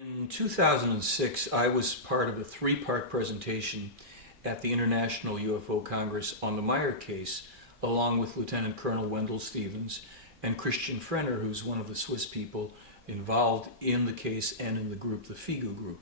In 2006, I was part of a three-part presentation at the International UFO Congress on the Meyer case, along with Lieutenant Colonel Wendell Stevens and Christian Frenner, who's one of the Swiss people involved in the case and in the group, the FIGU group.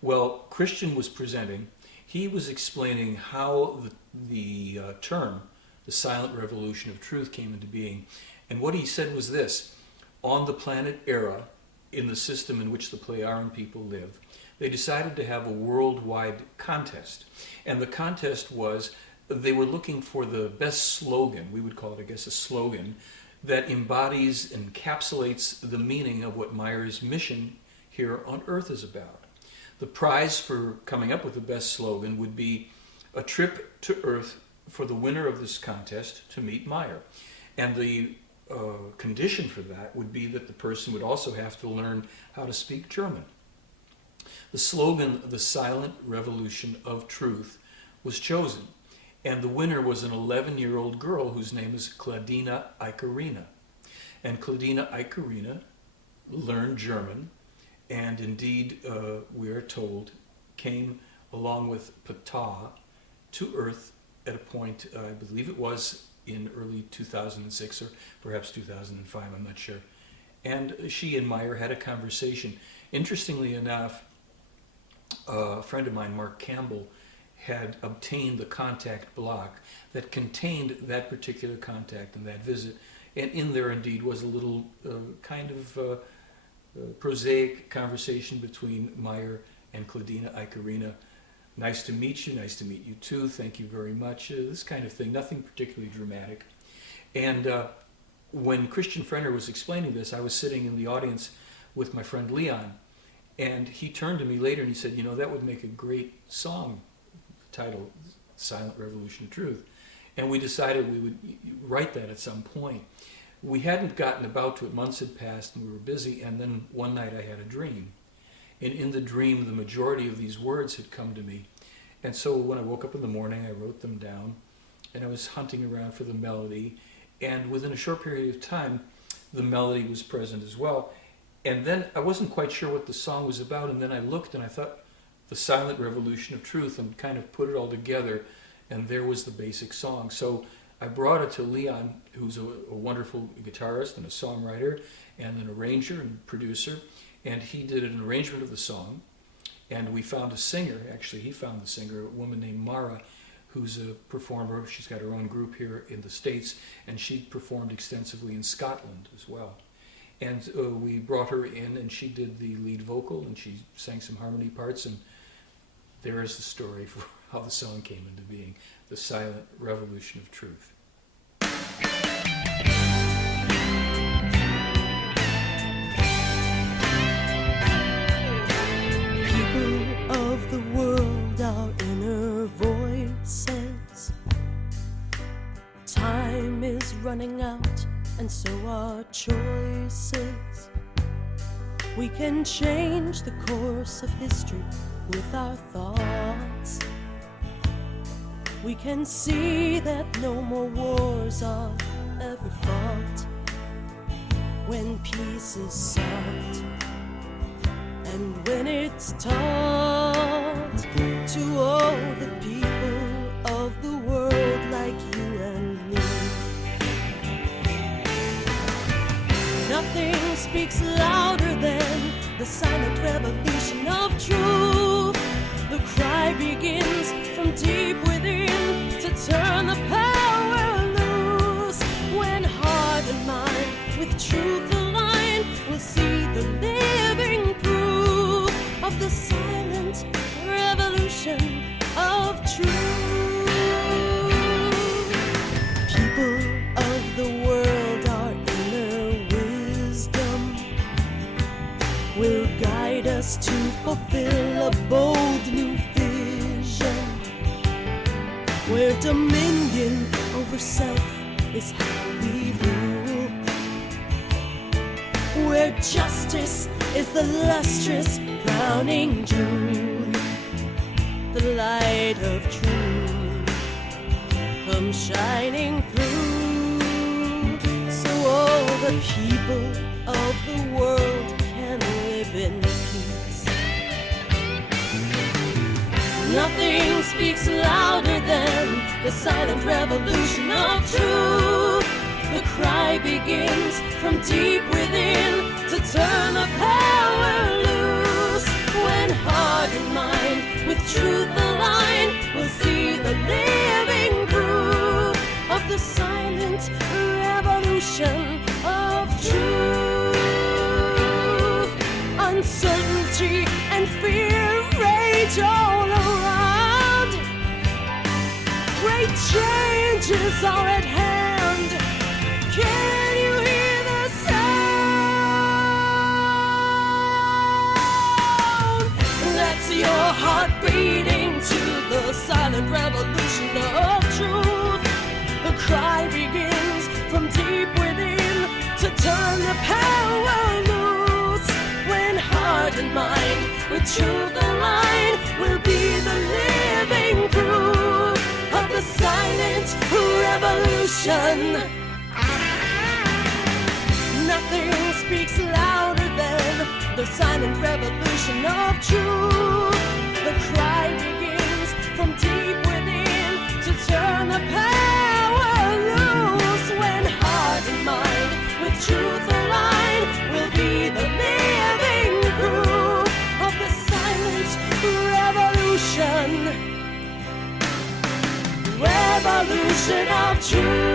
Well, Christian was presenting. He was explaining how the term, the silent revolution of truth, came into being. And what he said was this: on the planet Era, in the system in which the Playaran people live, they decided to have a worldwide contest. And the contest was, they were looking for the best slogan, we would call it, I guess, a slogan, that embodies, encapsulates the meaning of what Meyer's mission here on Earth is about. The prize for coming up with the best slogan would be a trip to Earth for the winner of this contest to meet Meyer. And the condition for that would be that the person would also have to learn how to speak German. The slogan, "The Silent Revolution of Truth," was chosen, and the winner was an 11-year-old girl whose name is Claudina Icarina. And Claudina Icarina learned German, and indeed, we are told, came along with Ptah to Earth at a point, I believe it was in early 2006 or perhaps 2005, I'm not sure. And she and Meyer had a conversation. Interestingly enough, a friend of mine, Mark Campbell, had obtained the contact block that contained that particular contact and that visit. And in there indeed was a little kind of prosaic conversation between Meyer and Claudina Icarina. Nice to meet you, nice to meet you too, thank you very much, this kind of thing, nothing particularly dramatic. And when Christian Frenner was explaining this, I was sitting in the audience with my friend Leon, and he turned to me later and he said, you know, that would make a great song titled Silent Revolution of Truth. And we decided we would write that at some point. We hadn't gotten about to it, months had passed and we were busy, and then one night I had a dream. And in the dream, the majority of these words had come to me. And so when I woke up in the morning, I wrote them down, and I was hunting around for the melody. And within a short period of time, the melody was present as well. And then I wasn't quite sure what the song was about, and then I looked and I thought, the Silent Revolution of Truth, and kind of put it all together, and there was the basic song. So I brought it to Leon, who's a wonderful guitarist and a songwriter and an arranger and producer. And he did an arrangement of the song, and we found a singer. Actually, he found the singer, a woman named Mara, who's a performer. She's got her own group here in the States, and she performed extensively in Scotland as well. And we brought her in, and she did the lead vocal, and she sang some harmony parts, and there is the story for how the song came into being, The Silent Revolution of Truth. The world, our inner voices. Time is running out, and so are choices. We can change the course of history with our thoughts. We can see that no more wars are ever fought when peace is sought. And when it's taught to all the people of the world like you and me, nothing speaks louder than the silent revolution of truth. The cry begins from deep within to turn the power loose. When heart and mind with truth align, we'll see the living proof of the silent revolution of truth. People of the world, our inner wisdom will guide us to fulfill a bold new vision, where dominion over self is how we rule, where justice is the lustrous crowning jewel, the light of truth comes shining through, so all the people of the world can live in peace. Nothing speaks louder than the silent revolution of truth. The cry begins from deep within to turn the power loose. When heart and mind with truth align, we'll see the living proof of the silent revolution of truth. Uncertainty and fear rage all around. Great changes are at hand. Can you hear the sound? That's your heart beating to the silent revolution of truth. The cry begins from deep within to turn the power loose. When heart and mind with truth align, will be the living proof of the silent revolution. Nothing speaks louder than the silent revolution of truth. The cry begins from deep within to turn the power loose. When heart and mind with truth align, will be the living proof of the silent revolution. Revolution of truth.